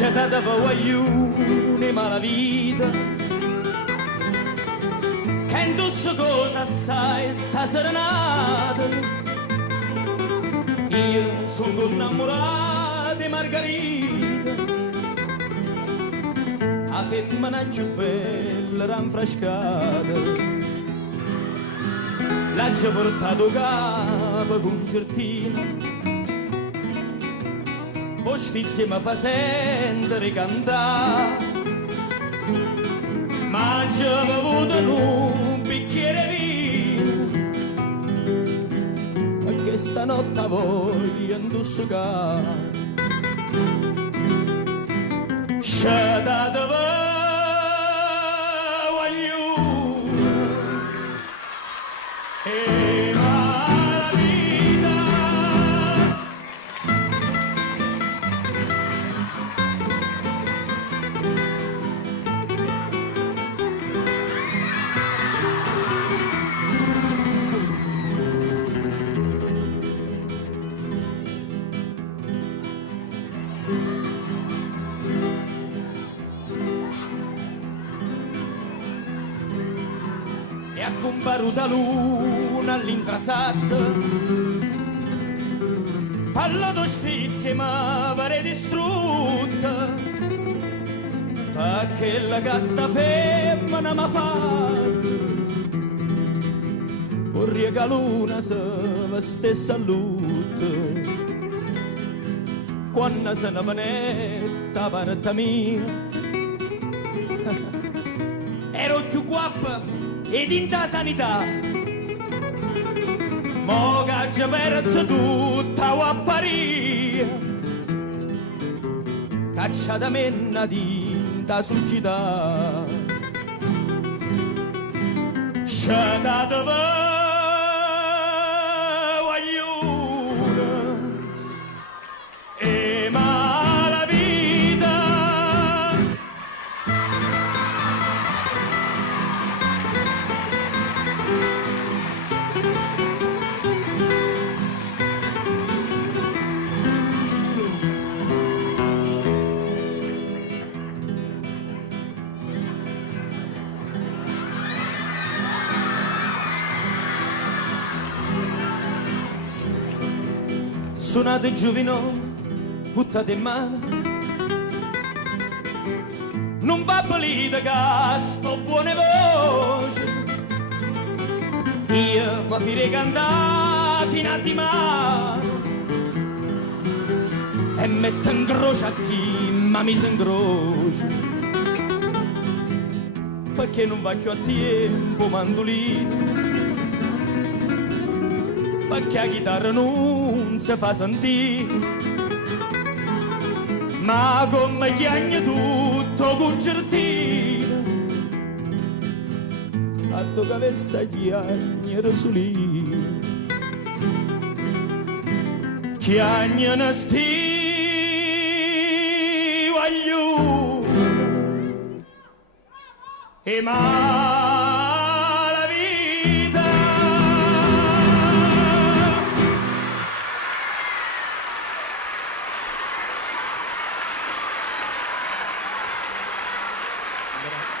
C'è da voglione malavita che indosso cosa sai sta serenata. Io sono innamorata di Margherita, la femmina più bella rinfrescata. L'ha portato capo concertina, o sfizio mi fa sentire cantare, ma ci ho avuto un bicchiere vino, perché stanotte voglio indossare. Scetate voglio e la vita. E ha comparuta luna all'intrasat, parlato sfizie ma pare distrutta, perché la casta femmina m'ha fatto vorrei che luna se vestesse a lutto. Quando se ne venetta parte mia ero più guappa ed in da sanità, mo che ci perso tutta guapparia, cacciata menna di da succità. Scetate voglione e mala vita. Suonate giovino, buttate in mano, non va bolita che sto buone voci. Io mi farei cantare fino a dimano e metto in croce a chi mi mise in croce, perché non va più a tempo mandolino, perché la chitarra non si fa sentire, ma come chiagna tutto concertino, a tu che avesse chiagnere solino, chiagnano sti voglio e mala vita. Grazie.